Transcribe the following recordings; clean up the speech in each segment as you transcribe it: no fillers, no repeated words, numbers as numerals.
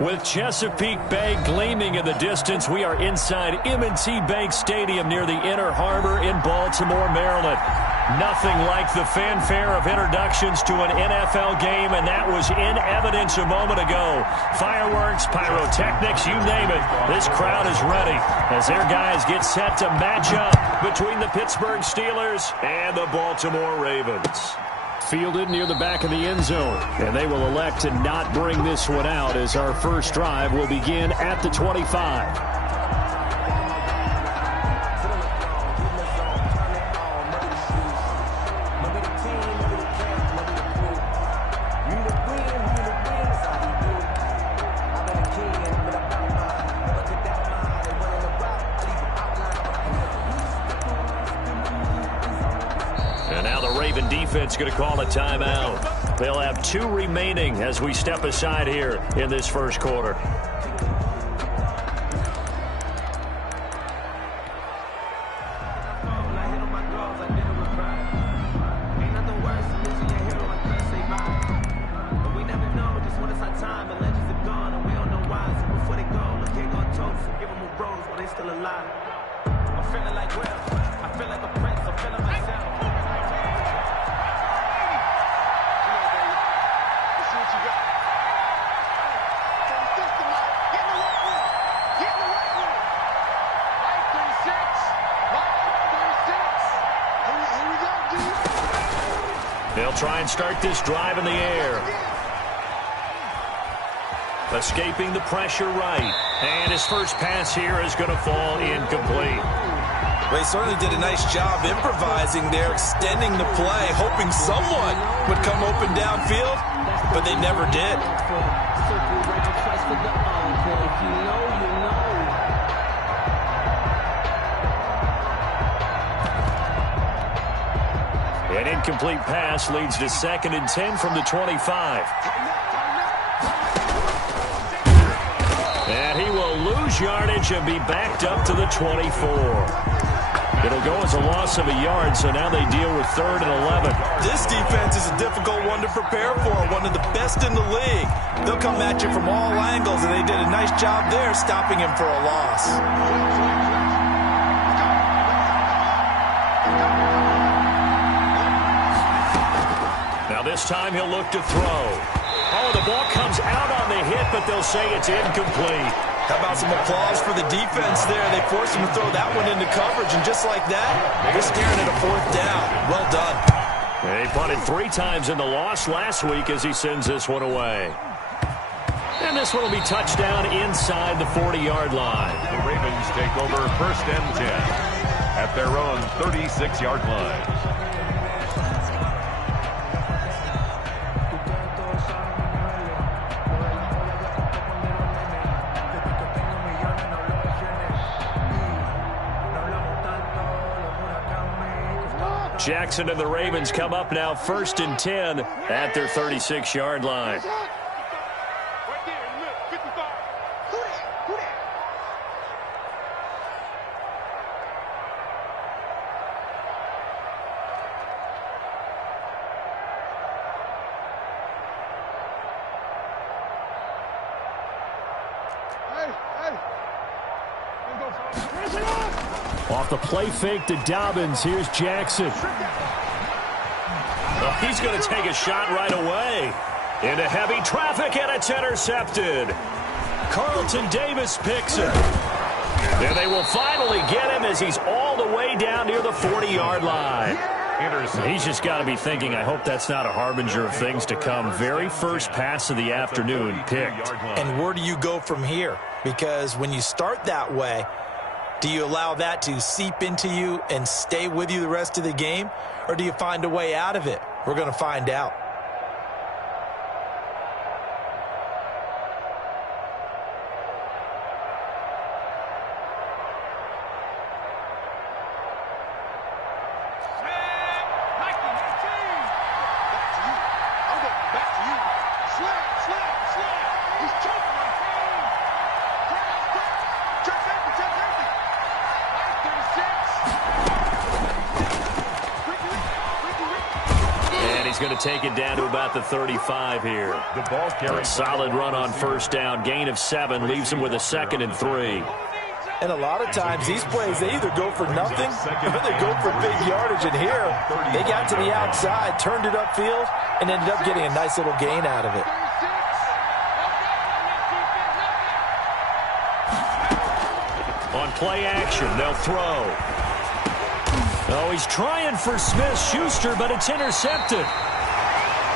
With Chesapeake Bay gleaming in the distance, we are inside M&T Bank Stadium near the Inner Harbor in Baltimore, Maryland. Nothing like the fanfare of introductions to an NFL game, and that was in evidence a moment ago. Fireworks, pyrotechnics, you name it. This crowd is ready as their guys get set to match up between the Pittsburgh Steelers and the Baltimore Ravens. Fielded near the back of the end zone, and they will elect to not bring this one out as our first drive will begin at the 25. Defense going to call a timeout. They'll have 2 remaining as we step aside here in this first quarter. They'll try and start this drive in the air. Escaping the pressure right. And his first pass here is going to fall incomplete. They certainly did a nice job improvising there, extending the play, hoping someone would come open downfield, but they never did. An incomplete pass leads to 2nd and 10 from the 25. And he will lose yardage and be backed up to the 24. It'll go as a loss of a yard, so now they deal with 3rd and 11. This defense is a difficult one to prepare for, one of the best in the league. They'll come at you from all angles, and they did a nice job there stopping him for a loss. This time he'll look to throw. Oh, the ball comes out on the hit, but they'll say it's incomplete. How about some applause for the defense there? They forced him to throw that one into coverage, and just like that, they're staring at a 4th down. Well done. They punted 3 times in the loss last week as he sends this one away. And this one will be touchdown inside the 40-yard line. The Ravens take over 1st and 10 at their own 36-yard line. Jackson and the Ravens come up now 1st and 10 at their 36-yard line. Off the play fake to Dobbins. Here's Jackson. Oh, he's going to take a shot right away. Into heavy traffic, and it's intercepted. Carlton Davis picks it. And they will finally get him as he's all the way down near the 40-yard line. He's just got to be thinking, I hope that's not a harbinger of things to come. Very first pass of the afternoon picked. And where do you go from here? Because when you start that way, do you allow that to seep into you and stay with you the rest of the game? Or do you find a way out of it? We're going to find out. He's going to take it down to about the 35 here. A solid run on first down. Gain of 7 leaves him with a 2nd and 3. And a lot of times these plays, they either go for nothing or they go for big yardage. And here, they got to the outside, turned it upfield, and ended up getting a nice little gain out of it. On play action, they'll throw. Oh, he's trying for Smith-Schuster, but it's intercepted.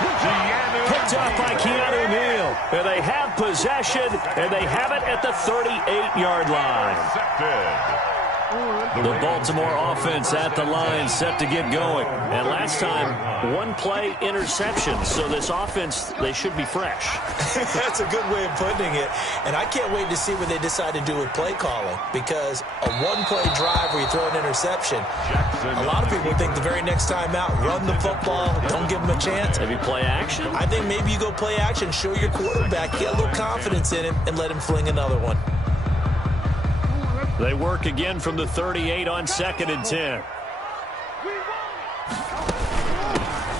Picked up by Keanu Neal. And they have possession, and they have it at the 38-yard line. The Baltimore offense at the line, set to get going. And last time, 1 play interception. So this offense, they should be fresh. That's a good way of putting it. And I can't wait to see what they decide to do with play calling. Because a 1-play drive where you throw an interception, a lot of people think the very next time out, run the football, don't give them a chance. Maybe play action? I think maybe you go play action, show your quarterback, get a little confidence in him, and let him fling another one. They work again from the 38 on 2nd and 10.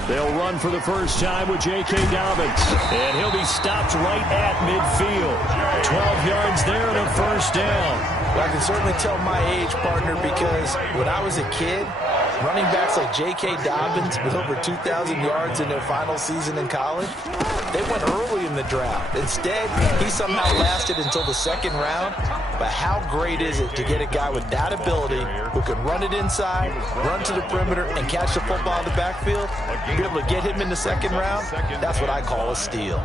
They'll run for the first time with J.K. Dobbins. And he'll be stopped right at midfield. 12 yards there and a first down. Well, I can certainly tell my age, partner, because when I was a kid, running backs like J.K. Dobbins with over 2,000 yards in their final season in college, they went early in the draft. Instead, he somehow lasted until the 2nd round. But how great is it to get a guy with that ability who can run it inside, run to the perimeter, and catch the football in the backfield? Be able to get him in the 2nd round? That's what I call a steal.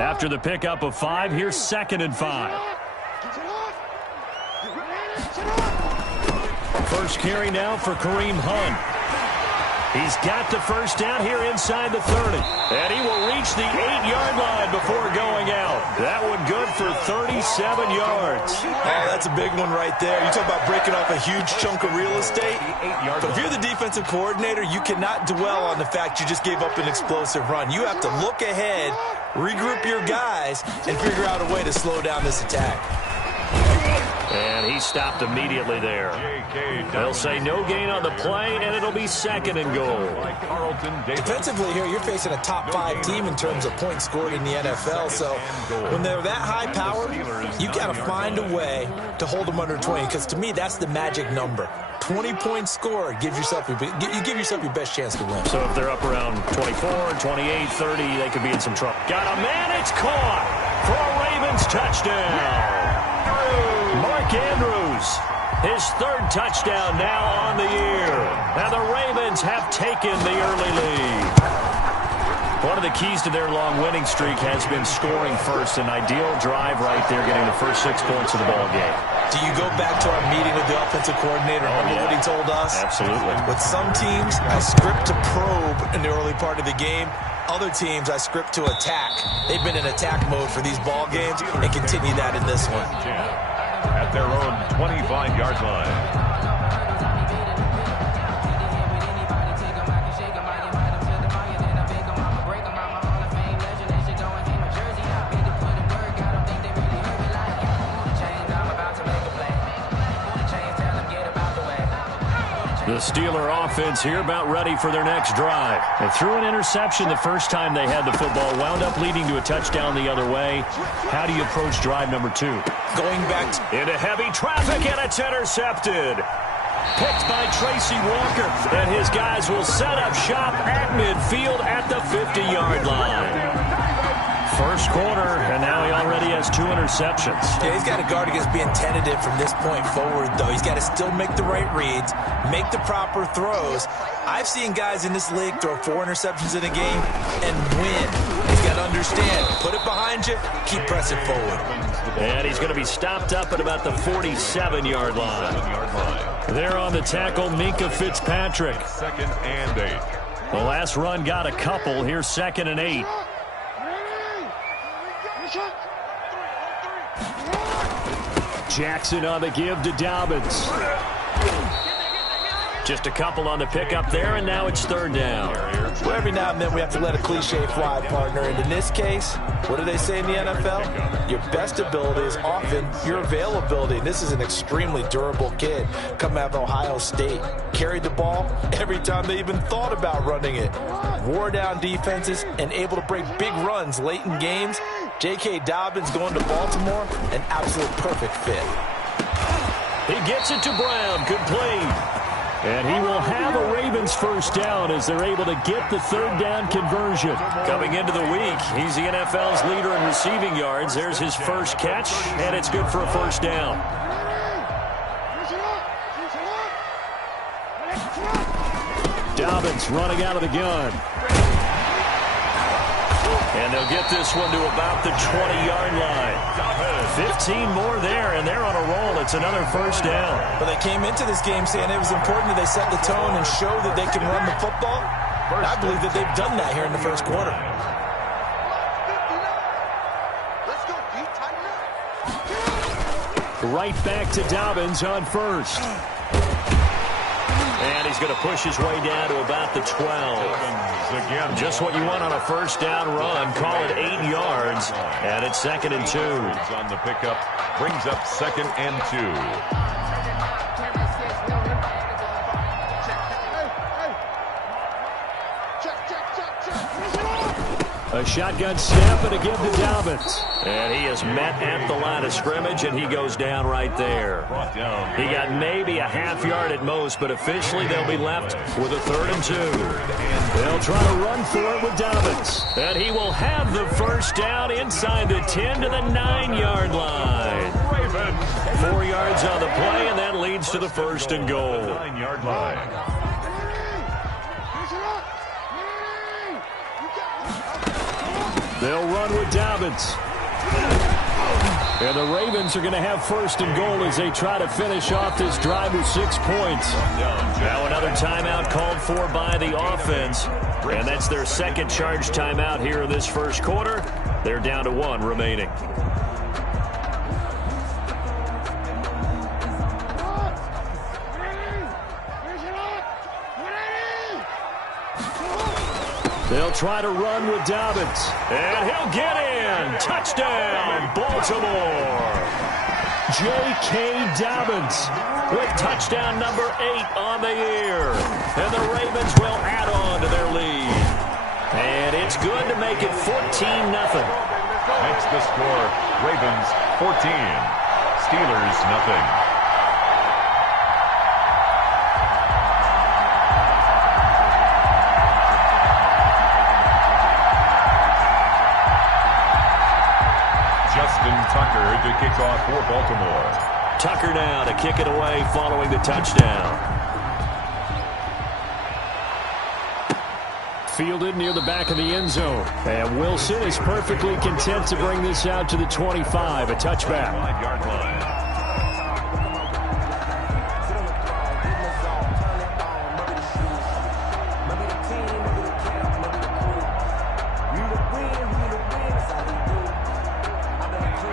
After the pickup of 5, here's 2nd and 5. First carry now for Kareem Hunt. He's got the first down here inside the 30. And he will reach the 8-yard line before going out. That one good for 37 yards. Oh, that's a big one right there. You talk about breaking off a huge chunk of real estate. But if you're the defensive coordinator, you cannot dwell on the fact you just gave up an explosive run. You have to look ahead, regroup your guys, and figure out a way to slow down this attack. And he stopped immediately there. They'll say no gain on the play, and it'll be 2nd and goal. Defensively here, you're facing a top 5 team in terms of points scored in the NFL. So when they're that high powered, you got to find a way to hold them under 20. Because to me, that's the magic number. 20 points scored, you give yourself your best chance to win. So if they're up around 24, 28, 30, they could be in some trouble. Got a man, it's caught for a Ravens touchdown. Mark Andrews, his 3rd touchdown now on the year. Now the Ravens have taken the early lead. One of the keys to their long winning streak has been scoring first. An ideal drive right there, getting the first 6 points of the ball game. Do you go back to our meeting with the offensive coordinator? Remember what he told us? Absolutely. With some teams, I script to probe in the early part of the game. Other teams, I script to attack. They've been in attack mode for these ball games and continue that in this one. At their own 25-yard line. The Steeler offense here about ready for their next drive. They threw an interception the first time they had the football, wound up leading to a touchdown the other way. How do you approach drive number 2? Going back into heavy traffic, and it's intercepted. Picked by Tracy Walker, and his guys will set up shop at midfield at the 50-yard line. First quarter, and now he already has 2 interceptions. Yeah, he's got to guard against being tentative from this point forward, though. He's got to still make the right reads, make the proper throws. I've seen guys in this league throw 4 interceptions in a game and win. He's got to understand, put it behind you, keep pressing forward. And he's going to be stopped up at about the 47-yard line. There on the tackle, Minka Fitzpatrick. 2nd and 8. The last run got a couple. Here's 2nd and 8. Jackson on the give to Dobbins. Just a couple on the pickup there, and now it's 3rd down. Well, every now and then we have to let a cliche fly, partner. And in this case, what do they say in the NFL? Your best ability is often your availability. And this is an extremely durable kid coming out of Ohio State. Carried the ball every time they even thought about running it. Wore down defenses and able to break big runs late in games. J.K. Dobbins going to Baltimore, an absolute perfect fit. He gets it to Brown. Good play. And he will have a Ravens first down as they're able to get the third down conversion. Coming into the week, he's the NFL's leader in receiving yards. There's his first catch, and it's good for a first down. Dobbins running out of the gun. And they'll get this one to about the 20-yard line. 15 more there, and they're on a roll. It's another first down. But they came into this game saying it was important that they set the tone and show that they can run the football. And I believe that they've done that here in the first quarter. Right back to Dobbins on first. And he's going to push his way down to about the 12. Just what you want on a first down run. Call it 8 yards. And it's 2nd and 2. On the pickup, brings up 2nd and 2. A shotgun snap and a give to Dobbins. And he is met at the line of scrimmage, and he goes down right there. He got maybe a half yard at most, but officially they'll be left with a 3rd and 2. They'll try to run for it with Dobbins. And he will have the first down inside the 10 to the 9-yard line. 4 yards on the play, and that leads to the 1st and goal. 9-yard line. They'll run with Dobbins. And the Ravens are going to have 1st and goal as they try to finish off this drive with 6 points. Now another timeout called for by the offense. And that's their 2nd charge timeout here in this first quarter. They're down to 1 remaining. They'll try to run with Dobbins. And he'll get in. Touchdown, Baltimore. J.K. Dobbins with touchdown number 8 on the year. And the Ravens will add on to their lead. And it's good to make it 14-0. Makes the score Ravens 14. Steelers nothing. Tucker to kick off for Baltimore. Tucker now to kick it away following the touchdown. Fielded near the back of the end zone. And Wilson is perfectly content to bring this out to the 25, a touchback. 5-yard line.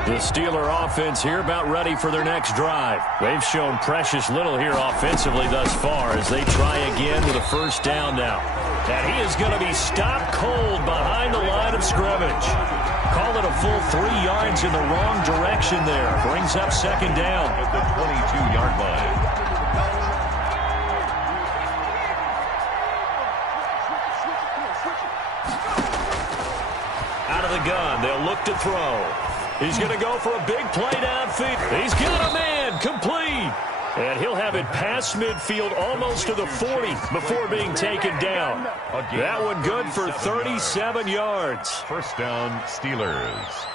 The Steeler offense here about ready for their next drive. They've shown precious little here offensively thus far as they try again with a first down now. And he is going to be stopped cold behind the line of scrimmage. Call it a full 3 yards in the wrong direction there. Brings up 2nd down. At the 22-yard line. Out of the gun. They'll look to throw. He's going to go for a big play downfield. He's got a man complete. And he'll have it past midfield almost to the 40 before being taken down. That one good for 37 yards. First down, Steelers.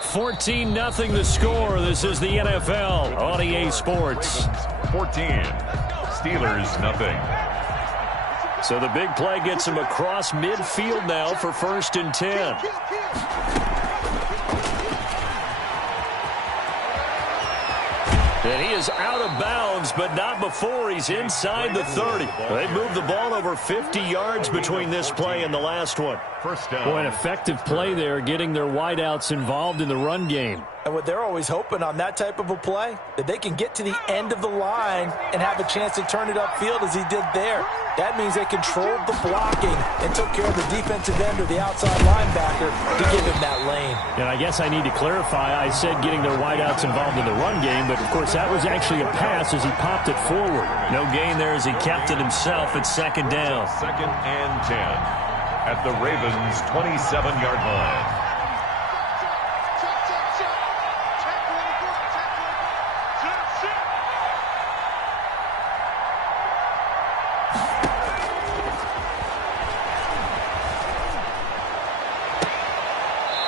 $14-0 the score. This is the NFL on EA Sports. 14. Steelers nothing. So the big play gets him across midfield now for 1st and 10. And he is out of bounds, but not before he's inside the 30. They moved the ball over 50 yards between this play and the last one. First down. Boy, an effective play there, getting their wideouts involved in the run game. And what they're always hoping on that type of a play, that they can get to the end of the line and have a chance to turn it upfield as he did there. That means they controlled the blocking and took care of the defensive end or the outside linebacker to give him that lane. And I guess I need to clarify, I said getting their wideouts involved in the run game, but of course that was actually a pass as he popped it forward. No gain there as he kept it himself at second down. 2nd and 10 at the Ravens' 27-yard line.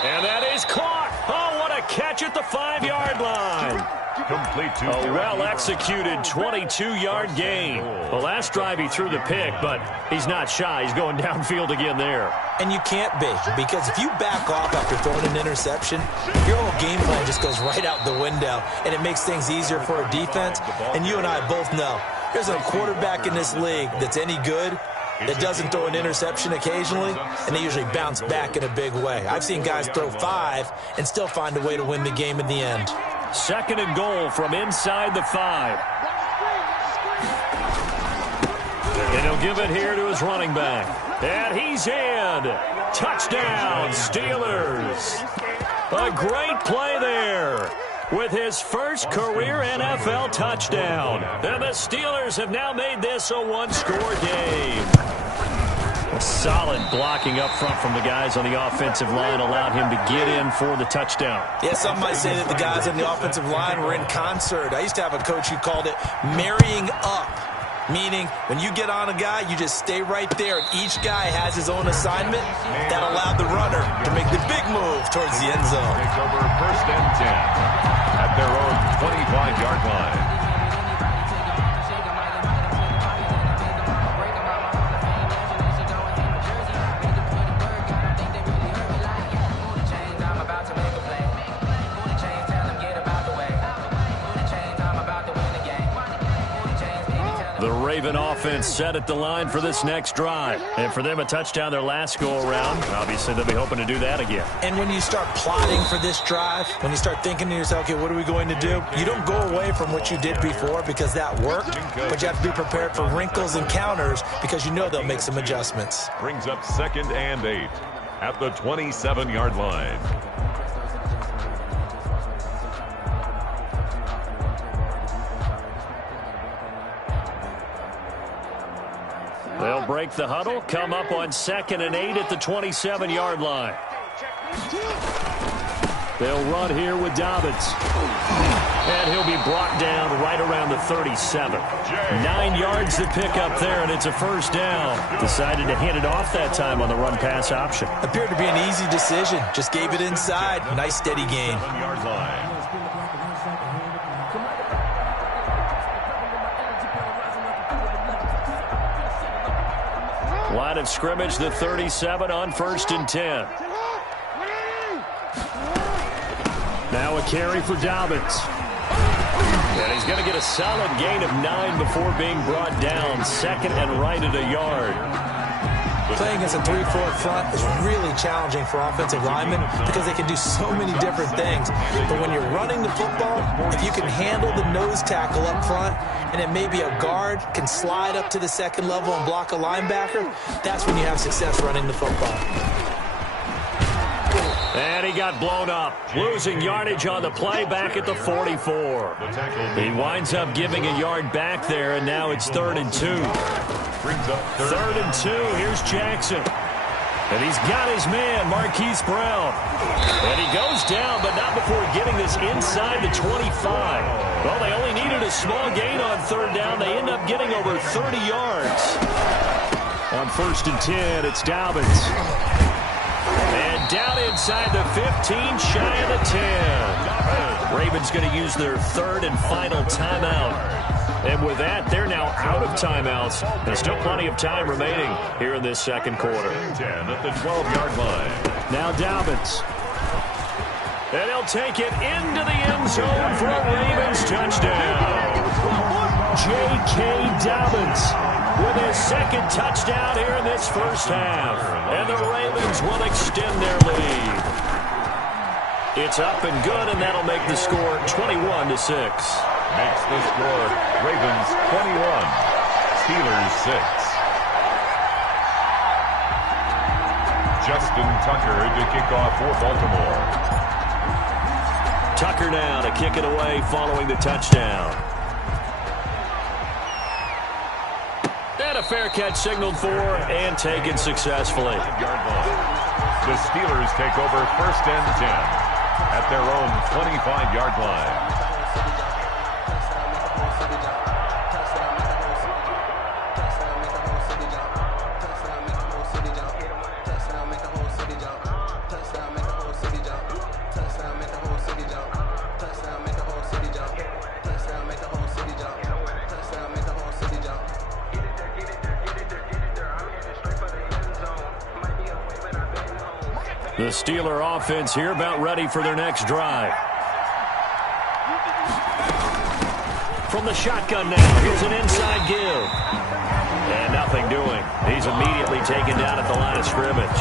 And that is caught. Oh, what a catch at the 5-yard line. Complete to A well-executed 22-yard gain. The last drive he threw the pick, but he's not shy. He's going downfield again there. And you can't be, because if you back off after throwing an interception, your whole game plan just goes right out the window, and it makes things easier for a defense. And you and I both know there's a quarterback in this league that's any good that doesn't throw an interception occasionally, and they usually bounce back in a big way. I've seen guys throw 5 and still find a way to win the game in the end. 2nd and goal from inside the 5. And he'll give it here to his running back. And he's in. Touchdown, Steelers. A great play there with his first career NFL touchdown. And the Steelers have now made this a one-score game. A solid blocking up front from the guys on the offensive line allowed him to get in for the touchdown. Yeah, some might say that the guys on the offensive line were in concert. I used to have a coach who called it marrying up, meaning when you get on a guy, you just stay right there, and each guy has his own assignment. That allowed the runner to make the big move towards the end zone. Takes over 1st and 10 at their own 25-yard line. The Raven offense set at the line for this next drive. And for them, a touchdown their last go-around. Obviously, they'll be hoping to do that again. And when you start plotting for this drive, when you start thinking to yourself, okay, what are we going to do? You don't go away from what you did before because that worked, but you have to be prepared for wrinkles and counters because you know they'll make some adjustments. Brings up 2nd and 8 at the 27-yard line. They'll break the huddle, come up on 2nd and 8 at the 27-yard line. They'll run here with Dobbins. And he'll be brought down right around the 37. 9 yards to pick up there, and it's a first down. Decided to hand it off that time on the run-pass option. Appeared to be an easy decision. Just gave it inside. Nice, steady gain. 7-yard line. Line of scrimmage, the 37 on 1st and 10. Now a carry for Dobbins. And he's going to get a solid gain of 9 before being brought down. 2nd and right at a yard. Playing against a 3-4 front is really challenging for offensive linemen because they can do so many different things. But when you're running the football, if you can handle the nose tackle up front, and then maybe a guard can slide up to the 2nd level and block a linebacker, that's when you have success running the football. And he got blown up, losing yardage on the play back at the 44. He winds up giving a yard back there, and now it's 3rd and 2. Brings up 3rd and 2. Here's Jackson. And he's got his man, Marquise Brown. And he goes down, but not before getting this inside the 25. Well, they only needed a small gain on 3rd down. They end up getting over 30 yards. On 1st and 10, it's Dobbins. And down inside the 15, shy of the 10. Ravens going to use their 3rd and final timeout. And with that, they're now out of timeouts. There's still plenty of time remaining here in this 2nd quarter. 10 at the 12-yard line. Now Dobbins. And he'll take it into the end zone for a Ravens touchdown. J.K. Dobbins with his second touchdown here in this first half. And the Ravens will extend their lead. It's up and good, and that'll make the score 21-6. Makes the score Ravens 21, Steelers 6. Justin Tucker to kick off for Baltimore. Tucker now to kick it away following the touchdown. And a fair catch signaled for and taken successfully. 5-yard line. The Steelers take over 1st and 10 at their own 25-yard line. The Steeler offense here about ready for their next drive. From the shotgun now, here's an inside give. And nothing doing. He's immediately taken down at the line of scrimmage.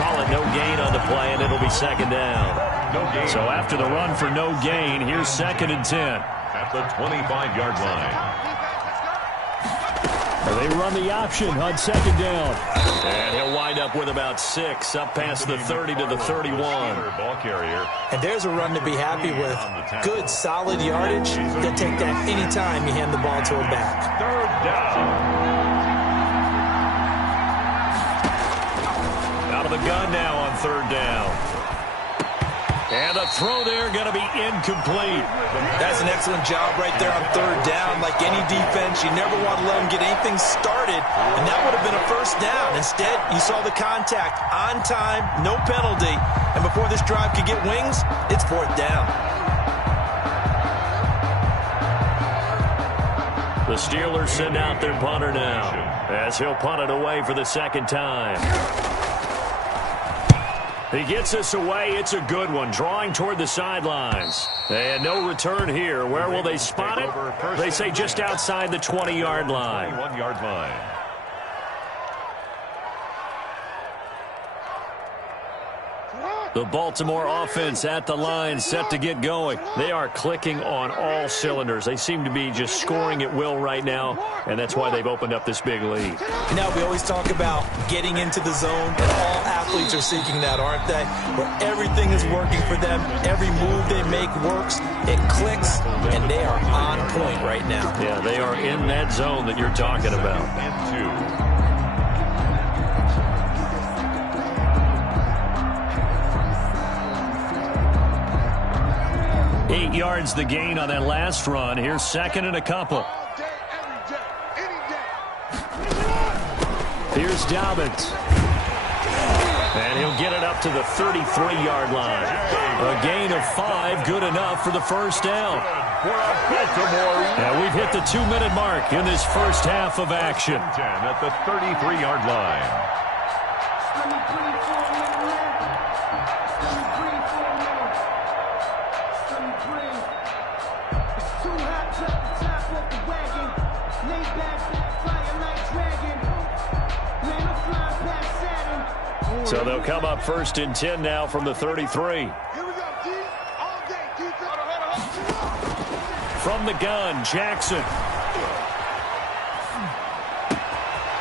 Call it no gain on the play, and it'll be second down. No gain. So after the run for no gain, here's 2nd and 10. At the 25-yard line. They run the option on 2nd down. And he'll wind up with about 6 up past the 30 to the 31. Ball carrier. And there's a run to be happy with. Good, solid yardage. They'll take that anytime you hand the ball to him back. 3rd down. Out of the gun now on 3rd down. And the throw there going to be incomplete. That's an excellent job right there on 3rd down. Like any defense, you never want to let them get anything started, and that would have been a 1st down. Instead, you saw the contact on time, no penalty, and before this drive could get wings, it's 4th down. The Steelers send out their punter now as he'll punt it away for the 2nd time. He gets us away. It's a good one. Drawing toward the sidelines. And no return here. Where will they spot it? They say just outside the 20-yard line. 21-yard line. The Baltimore offense at the line, set to get going. They are clicking on all cylinders. They seem to be just scoring at will right now, and that's why they've opened up this big lead. You know, we always talk about getting into the zone, and all athletes are seeking that, aren't they? Where everything is working for them, every move they make works, it clicks, and they are on point right now. Yeah, they are in that zone that you're talking about. And 2. 8 yards the gain on that last run. Here's 2nd and a couple. Here's Dobbins. And he'll get it up to the 33-yard line. A gain of 5, good enough for the 1st down. And we've hit the 2-minute mark in this first half of action. 10 at the 33-yard line. So they'll come up 1st and 10 now from the 33. From the gun, Jackson.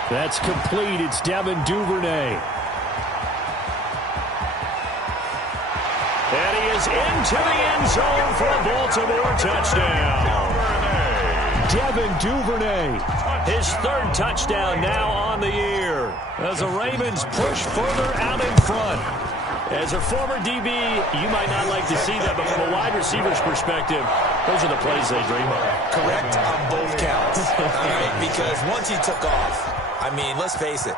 That's complete. It's Devin Duvernay. And he is into the end zone for a Baltimore touchdown. Devin Duvernay, his 3rd touchdown now on the year, as the Ravens push further out in front. As a former DB, you might not like to see that, but from a wide receiver's perspective, those are the plays they dream of. Correct on both counts, all right? Because once he took off, I mean, let's face it,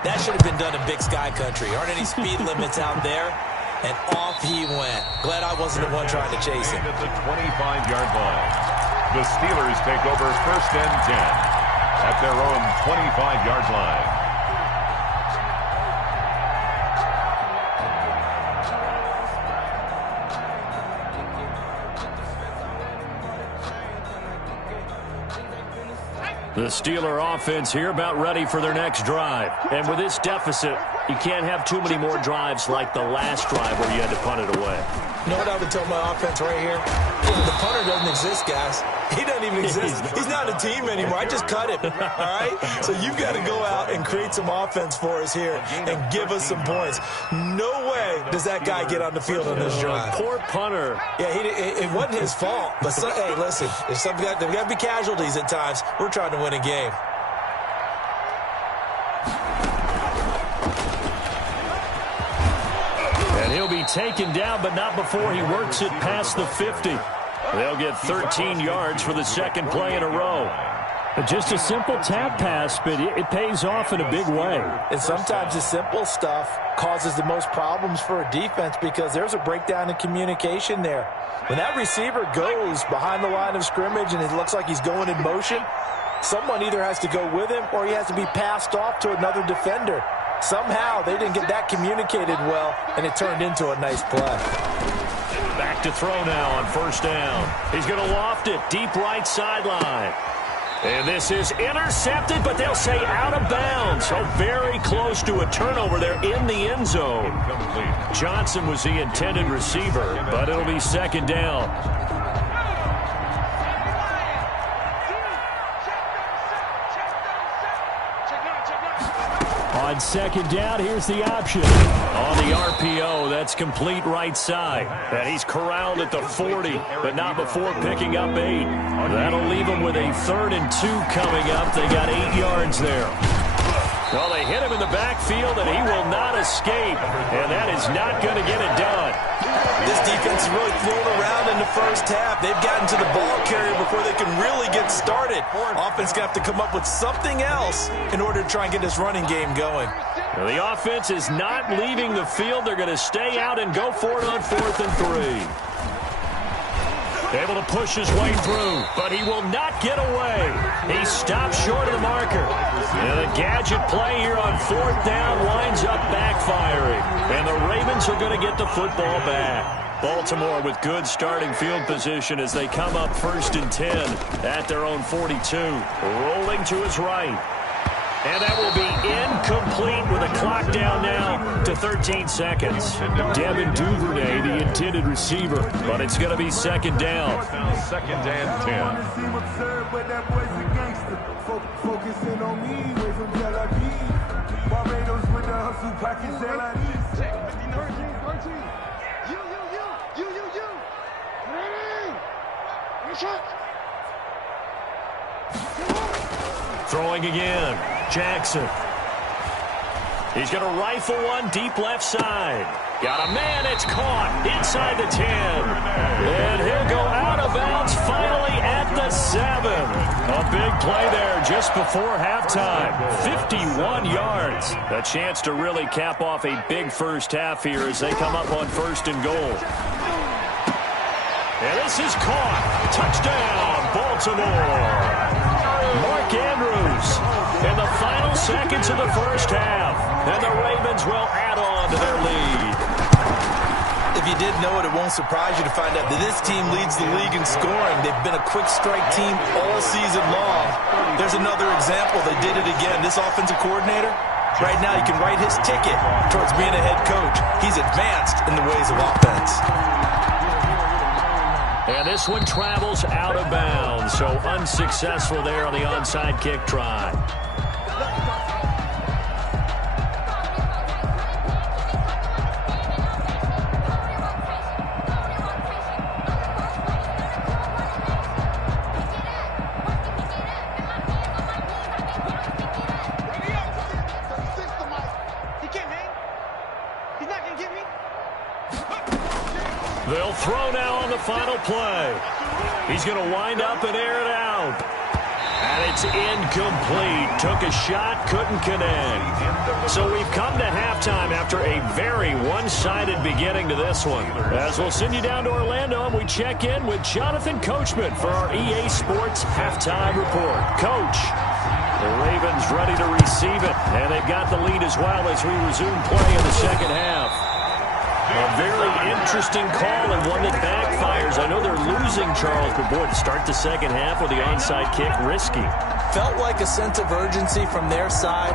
that should have been done in Big Sky Country. Aren't any speed limits out there? And off he went. Glad I wasn't the one trying to chase him. At the 25-yard line. The Steelers take over 1st and 10 at their own 25-yard line. The Steeler offense here about ready for their next drive. And with this deficit, you can't have too many more drives like the last drive where you had to punt it away. You know what I would tell my offense right here? The punter doesn't exist, guys. He doesn't even exist. He's not a team anymore. I just cut him, all right? So you've got to go out and create some offense for us here and give us some points. No way does that guy get on the field on this drive. Poor punter. Yeah, it wasn't his fault. But, hey, listen, there's got to be casualties at times. We're trying to win a game. And he'll be taken down, but not before he works it past the 50. They'll get 13 yards for the second play in a row. Just a simple tap pass, but it pays off in a big way. And sometimes the simple stuff causes the most problems for a defense because there's a breakdown in communication there. When that receiver goes behind the line of scrimmage and it looks like he's going in motion, someone either has to go with him or he has to be passed off to another defender. Somehow they didn't get that communicated well, and it turned into a nice play. Back to throw now on first down. He's going to loft it deep right sideline. And this is intercepted, but they'll say out of bounds. So very close to a turnover there in the end zone. Johnson was the intended receiver, but it'll be second down. On second down, here's the option. On the RPO, that's complete right side. And he's corralled at the 40, but not before picking up 8. That'll leave him with a 3rd and 2 coming up. They got 8 yards there. Well, they hit him in the backfield, and he will not escape. And that is not going to get it done. This defense is really thrown around in the first half. They've gotten to the ball carrier before they can really get started. Offense going to have to come up with something else in order to try and get this running game going. Well, the offense is not leaving the field. They're going to stay out and go for it on 4th and 3. Able to push his way through, but he will not get away. He stops short of the marker. And a gadget play here on 4th down winds up backfiring. And the Ravens are going to get the football back. Baltimore with good starting field position as they come up 1st and 10 at their own 42. Rolling to his right. And that will be incomplete with a clock down now to 13 seconds. Devin Duvernay, the intended receiver, but it's going to be second down. 2nd and 10. Focusing on me, way from Tel Aviv. Barbados with the hustle package that I need. 13. You. Ready? Shot. Throwing again. Jackson. He's going to rifle one deep left side. Got a man. It's caught inside the 10. And he'll go out of bounds finally at the 7. A big play there just before halftime. 51 yards. A chance to really cap off a big first half here as they come up on 1st and goal. And this is caught. Touchdown, Baltimore. Mark Andrews in the final seconds of the first half. And the Ravens will add on to their lead. If you didn't know it, it won't surprise you to find out that this team leads the league in scoring. They've been a quick strike team all season long. There's another example. They did it again. This offensive coordinator, right now you can write his ticket towards being a head coach. He's advanced in the ways of offense. And this one travels out of bounds, so unsuccessful there on the onside kick try. They'll throw now on the final play. He's going to wind up and air it out. And it's incomplete. Took a shot, couldn't connect. So we've come to halftime after a very one-sided beginning to this one. As we'll send you down to Orlando, and we check in with Jonathan Coachman for our EA Sports Halftime Report. Coach, the Ravens ready to receive it, and they've got the lead as well as we resume play in the second half. A very interesting call and one that backfires. I know they're losing, Charles, but boy, to start the second half with the onside kick, risky. Felt like a sense of urgency from their side,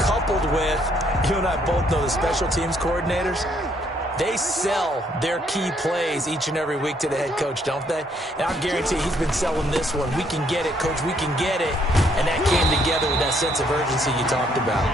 coupled with, you and I both know the special teams coordinators, they sell their key plays each and every week to the head coach, don't they? And I guarantee he's been selling this one. We can get it, coach, we can get it. And that came together with that sense of urgency you talked about.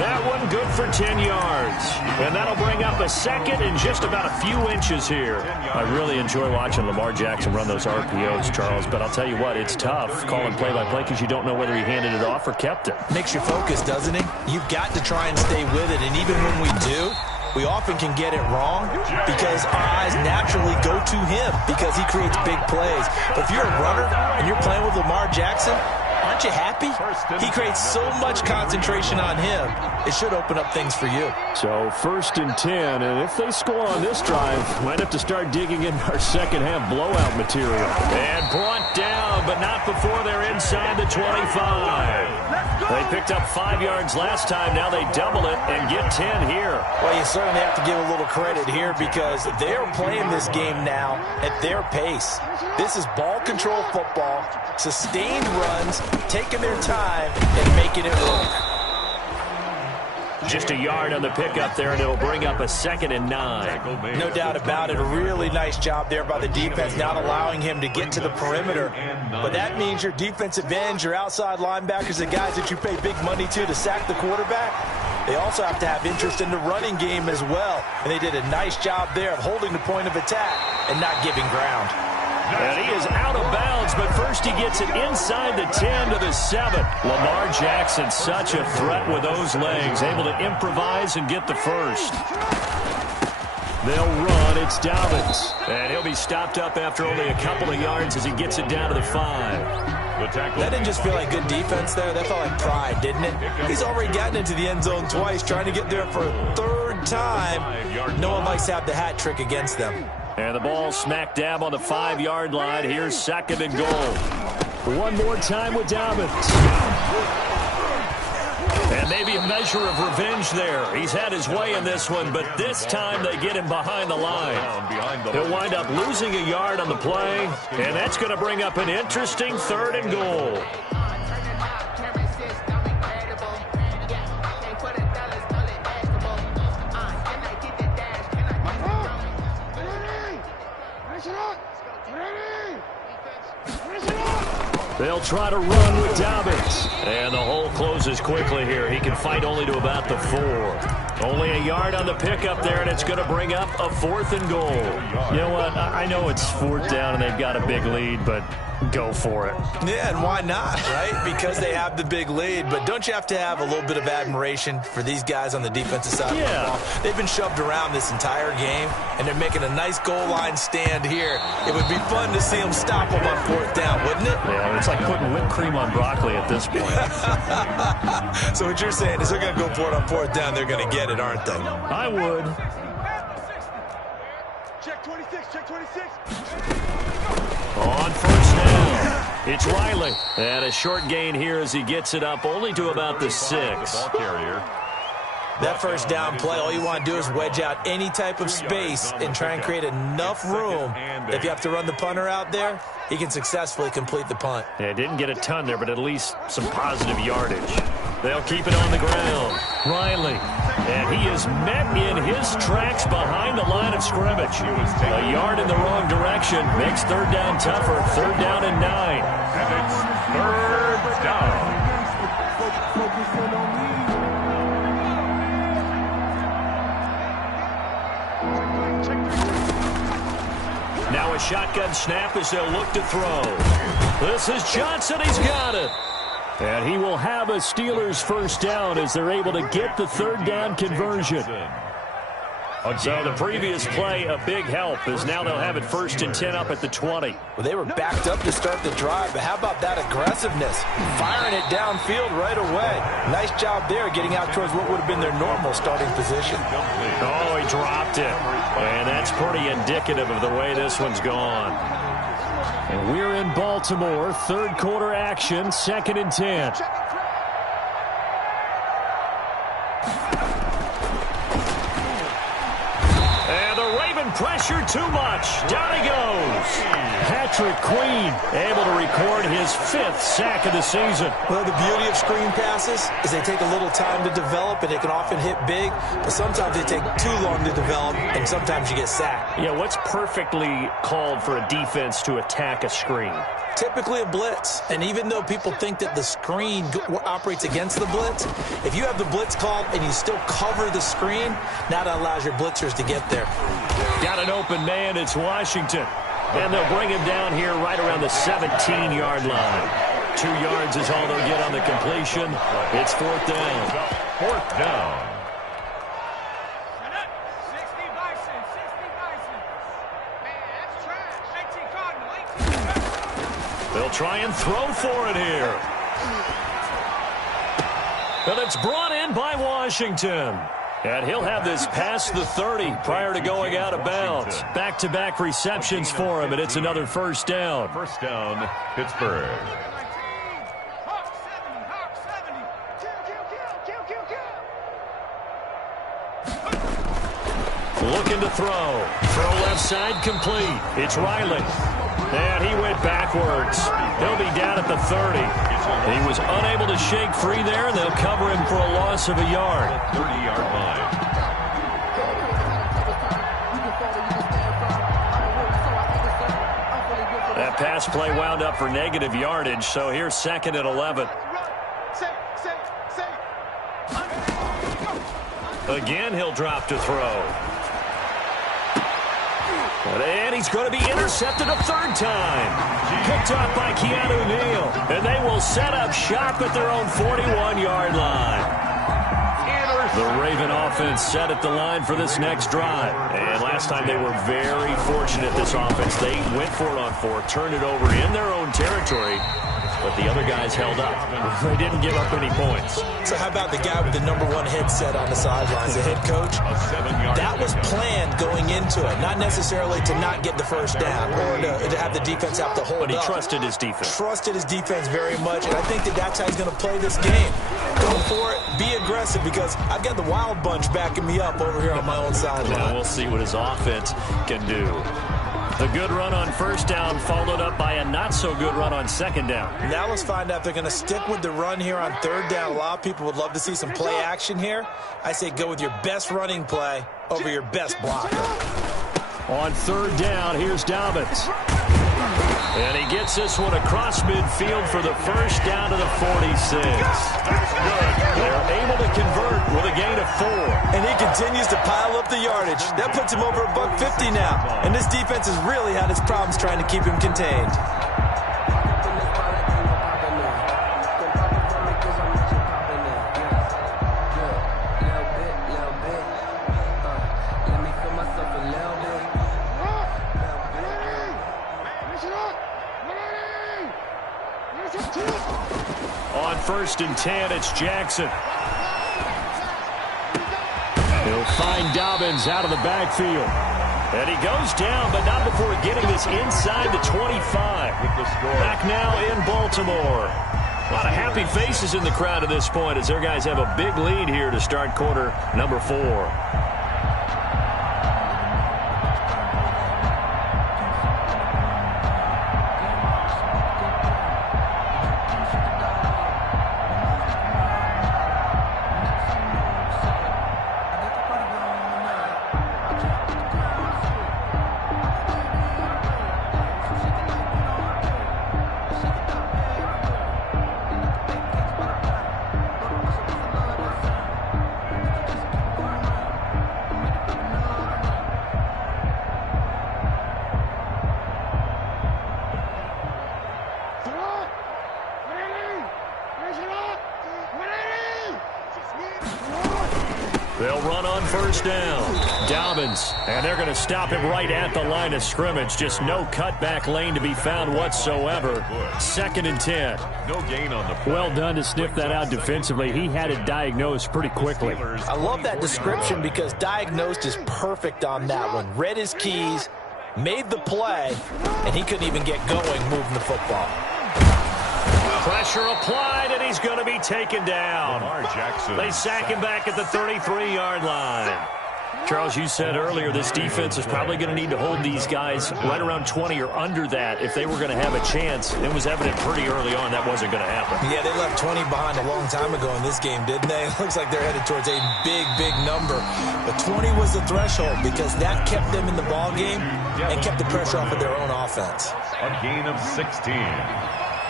That one good for 10 yards. And that'll bring up a second in just about a few inches here. I really enjoy watching Lamar Jackson run those RPOs, Charles. But I'll tell you what, it's tough calling play-by-play because you don't know whether he handed it off or kept it. Makes you focus, doesn't it? You've got to try and stay with it. And even when we do, we often can get it wrong because our eyes naturally go to him because he creates big plays. But if you're a runner and you're playing with Lamar Jackson, aren't you happy? He creates so much concentration on him. It should open up things for you. So 1st and 10, and if they score on this drive, might have to start digging in our second half blowout material. And brought down, but not before they're inside the 25. They picked up 5 yards last time. Now they double it and get 10 here. Well, you certainly have to give a little credit here because they're playing this game now at their pace. This is ball control football, sustained runs, taking their time and making it work. Just a yard on the pickup there, and it'll bring up a 2nd and 9. No doubt about it. A really nice job there by the defense, not allowing him to get to the perimeter. But that means your defensive ends, your outside linebackers, the guys that you pay big money to sack the quarterback, they also have to have interest in the running game as well. And they did a nice job there of holding the point of attack and not giving ground. And he is out of bounds, but first he gets it inside the 10 to the 7. Lamar Jackson, such a threat with those legs, able to improvise and get the first. They'll run. It's Dobbins. And he'll be stopped up after only a couple of yards as he gets it down to the 5. That didn't just feel like good defense there. That felt like pride, didn't it? He's already gotten into the end zone twice, trying to get there for a 3rd time. No one likes to have the hat trick against them. And the ball smack dab on the 5-yard line. Here's 2nd and goal. One more time with Dobbins. And maybe a measure of revenge there. He's had his way in this one, but this time they get him behind the line. He'll wind up losing a yard on the play, and that's going to bring up an interesting 3rd and goal. They'll try to run with Dobbins. And the hole closes quickly here. He can fight only to about the 4. Only a yard on the pickup there, and it's going to bring up a 4th and goal. You know what? I know it's 4th down and they've got a big lead, but go for it. Yeah, and why not, right? Because they have the big lead. But don't you have to have a little bit of admiration for these guys on the defensive side of the ball? They've been shoved around this entire game, and they're making a nice goal line stand here. It would be fun to see them stop them on 4th down, wouldn't it? Yeah, it's like putting whipped cream on broccoli at this point. So what you're saying is they're going to go for it on 4th down. They're going to get it, aren't they? I would. Check 26, check 26. On 1st down, it's Riley. And a short gain here as he gets it up only to about the 6. That 1st down play, all you want to do is wedge out any type of space and try and create enough room. If you have to run the punter out there, he can successfully complete the punt. Yeah, didn't get a ton there, but at least some positive yardage. They'll keep it on the ground. Riley. And he is met in his tracks behind the line of scrimmage. A yard in the wrong direction makes 3rd down tougher. 3rd down and 9. And it's 3rd down. Now a shotgun snap as they'll look to throw. This is Johnson. He's got it. And he will have a Steelers 1st down as they're able to get the 3rd down conversion. So the previous play, a big help, as now they'll have it 1st and 10 up at the 20. Well, they were backed up to start the drive, but how about that aggressiveness? Firing it downfield right away. Nice job there getting out towards what would have been their normal starting position. Oh, he dropped it. And that's pretty indicative of the way this one's gone. And we're in Baltimore. 3rd quarter action, 2nd and 10. pressure too much. Down he goes. Patrick Queen able to record his 5th sack of the season. Well, the beauty of screen passes is they take a little time to develop, and they can often hit big, but sometimes they take too long to develop, and sometimes you get sacked. Yeah, what's perfectly called for a defense to attack a screen? Typically a blitz, and even though people think that the screen operates against the blitz, if you have the blitz called and you still cover the screen, now that allows your blitzers to get there. Got an open man, it's Washington. And they'll bring him down here right around the 17-yard line. 2 yards is all they'll get on the completion. It's 4th down. 4th down. They'll try and throw for it here. And it's brought in by Washington. And he'll have this past the 30 prior to going out of bounds. Back-to-back receptions for him, and it's another 1st down. 1st down, Pittsburgh. Looking to throw. Throw left side complete. It's Riley. And he went backwards. He'll be down at the 30. He was unable to shake free there. They'll cover him for a loss of a yard. 30-yard line. That pass play wound up for negative yardage, so here's 2nd and 11. Again, he'll drop to throw. And he's going to be intercepted a 3rd time. Picked off by Keanu Neal. And they will set up shop at their own 41-yard line. The Raven offense set at the line for this next drive. And last time they were very fortunate, this offense. They went for it on 4th, turned it over in their own territory. But the other guys held up. They didn't give up any points. So how about the guy with the number 1 headset on the sidelines, the head coach? That was planned going into it, not necessarily to not get the 1st down or to have the defense have to hold up. But he trusted his defense. Trusted his defense very much, and I think that that's how he's going to play this game. Go for it, be aggressive, because I've got the Wild Bunch backing me up over here on my own sideline. Now we'll see what his offense can do. The good run on 1st down followed up by a not-so-good run on 2nd down. Now let's find out if they're going to stick with the run here on 3rd down. A lot of people would love to see some play action here. I say go with your best running play over your best blocker. On 3rd down, here's Dobbins. And he gets this one across midfield for the 1st down to the 46. That's good. They're able to convert with a gain of 4. And he continues to pile up the yardage. That puts him over $150 now. And this defense has really had its problems trying to keep him contained. On 1st and 10, it's Jackson. He'll find Dobbins out of the backfield. And he goes down, but not before getting this inside the 25. With the score. Back now in Baltimore. A lot of happy faces in the crowd at this point as their guys have a big lead here to start quarter number 4. They'll run on 1st down. Dobbins, and they're going to stop him right at the line of scrimmage. Just no cutback lane to be found whatsoever. 2nd and 10. No gain on the play. Well done to sniff that out defensively. He had it diagnosed pretty quickly. I love that description because diagnosed is perfect on that one. Read his keys, made the play, and he couldn't even get going moving the football. Pressure applied, and he's going to be taken down. Lamar Jackson. They sack him back at the 33-yard line. Charles, you said earlier this defense is probably going to need to hold these guys right around 20 or under that if they were going to have a chance. It was evident pretty early on that wasn't going to happen. Yeah, they left 20 behind a long time ago in this game, didn't they? It looks like they're headed towards a big, big number. But 20 was the threshold because that kept them in the ball game and kept the pressure off of their own offense. A gain of 16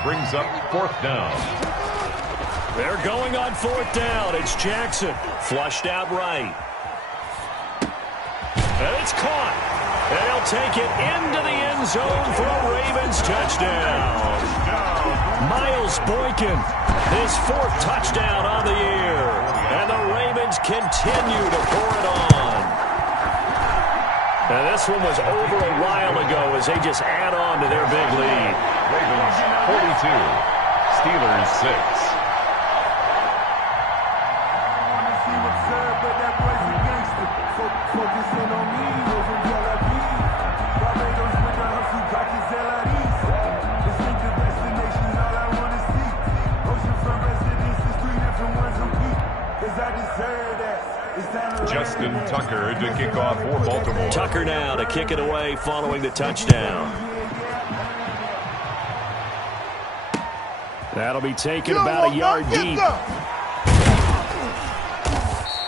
brings up 4th down. They're going on 4th down. It's Jackson. Flushed out right. And it's caught. And he'll take it into the end zone for a Ravens touchdown. Miles Boykin, his 4th touchdown on the year. And the Ravens continue to pour it on. And this one was over a while ago as they just add on to their big lead. Ravens 42, Steelers 6. Focusing on me, we're from Barbados with the hustle, pockets distinctive destinations, all I want to see. Oceanfront residences, 3 different ones a week. Cause I deserve that. It's time to Justin Tucker to kick off for Baltimore. Tucker now to kick it away following the touchdown. That'll be taken about a yard deep.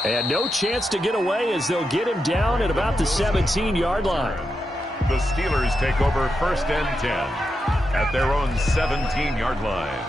And no chance to get away as they'll get him down at about the 17-yard line. The Steelers take over 1st and 10 at their own 17-yard line.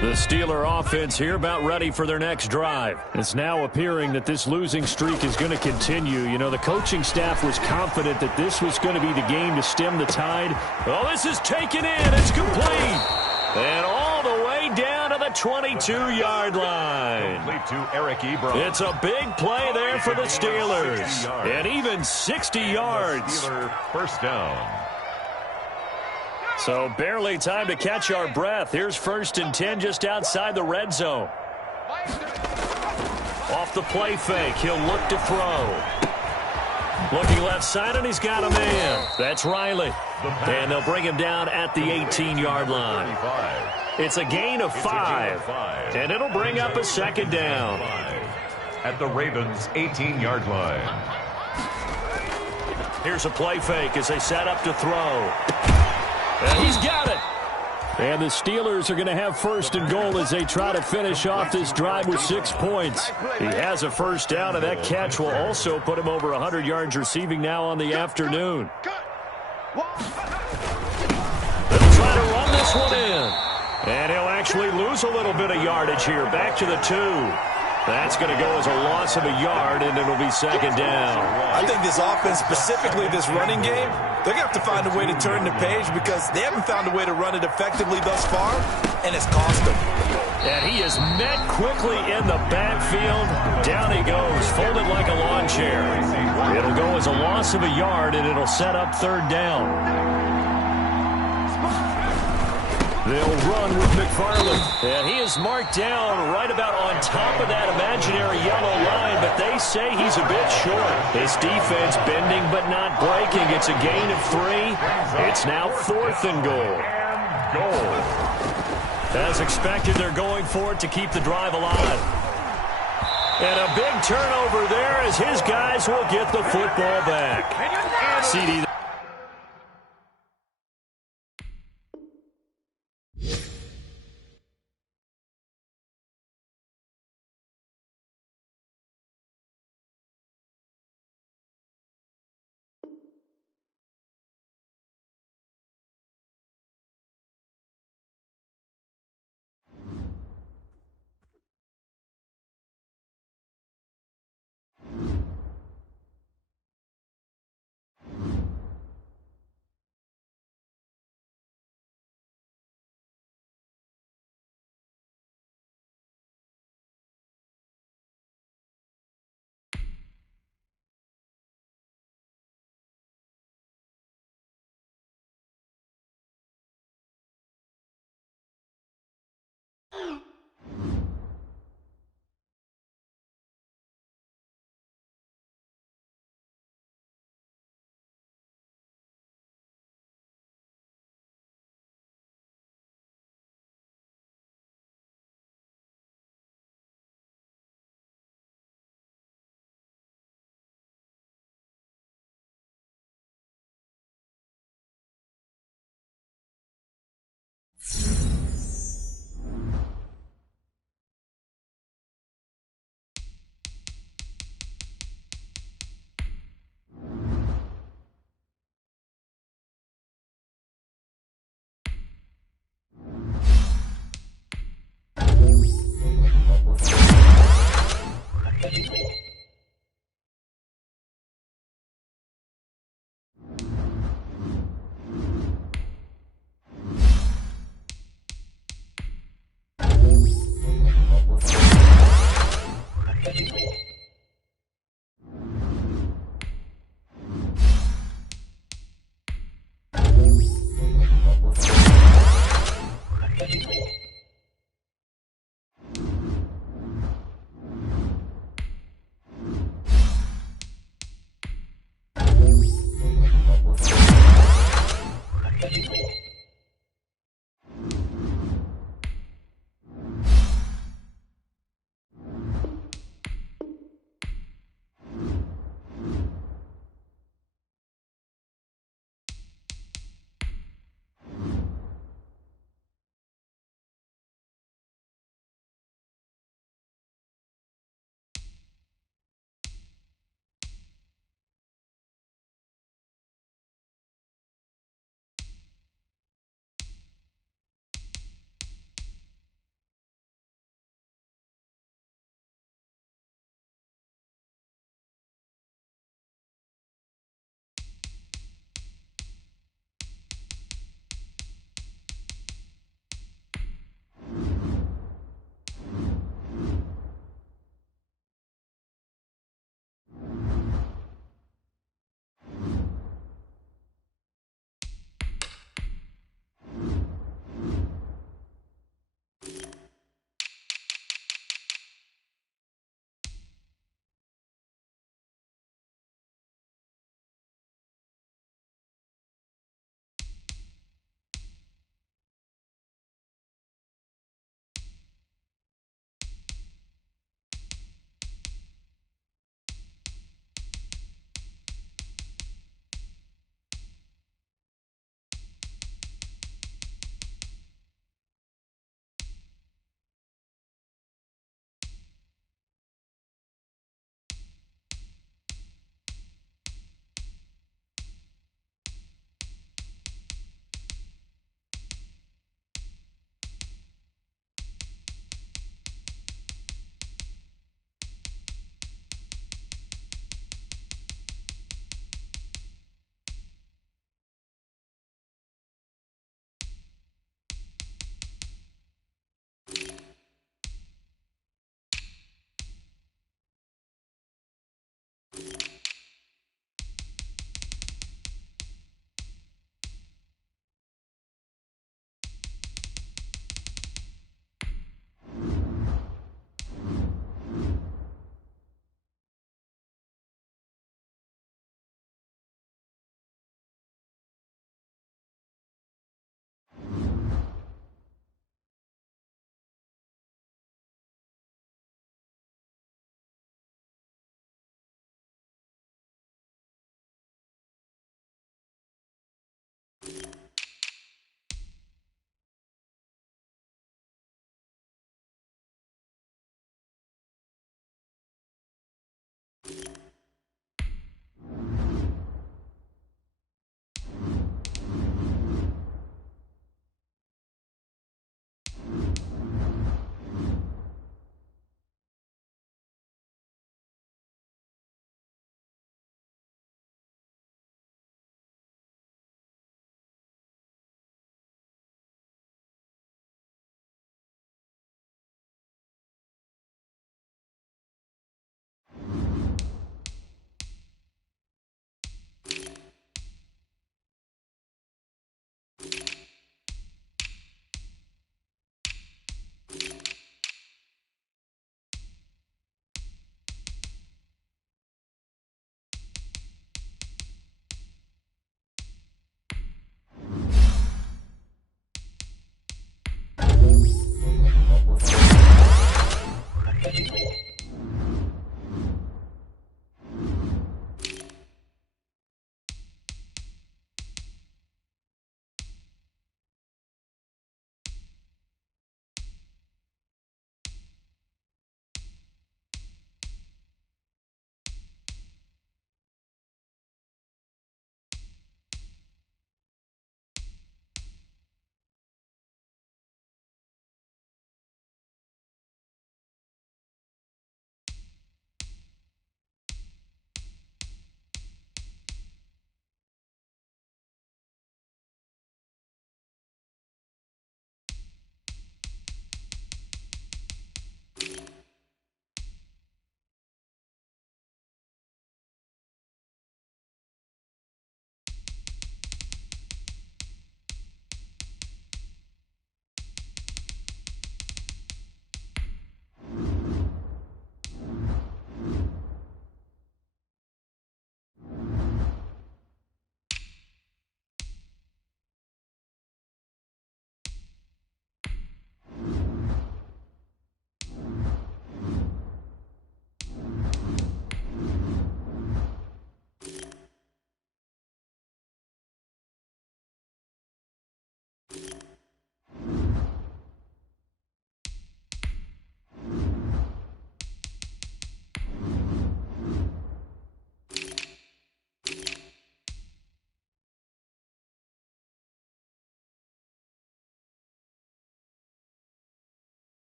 The Steeler offense here about ready for their next drive. It's now appearing that this losing streak is going to continue. You know, the coaching staff was confident that this was going to be the game to stem the tide. Oh, this is taken in. It's complete. And all the way down to the 22-yard line. Complete to Eric Ebron. It's a big play there for the Steelers. And even 60 yards. Steeler 1st down. So barely time to catch our breath. Here's 1st and 10 just outside the red zone. Off the play fake. He'll look to throw. Looking left side, and he's got a man. That's Riley. And they'll bring him down at the 18-yard line. It's a gain of 5. And it'll bring up a 2nd down. At the Ravens' 18-yard line. Here's a play fake as they set up to throw. And he's got it. And the Steelers are going to have 1st and goal as they try to finish off this drive with 6 points. He has a 1st down, and that catch will also put him over 100 yards receiving now on the afternoon. They'll try to run this one in. And he'll actually lose a little bit of yardage here. Back to the 2. That's going to go as a loss of a yard, and it'll be 2nd down. I think this offense, specifically this running game, they're going to have to find a way to turn the page because they haven't found a way to run it effectively thus far, and it's cost them. And he is met quickly in the backfield. Down he goes, folded like a lawn chair. It'll go as a loss of a yard, and it'll set up 3rd down. They'll run with McFarland. And he is marked down right about on top of that imaginary yellow line, but they say he's a bit short. This defense bending but not breaking. It's a gain of 3. It's now 4th and goal. As expected, they're going for it to keep the drive alive. And a big turnover there as his guys will get the football back. CD.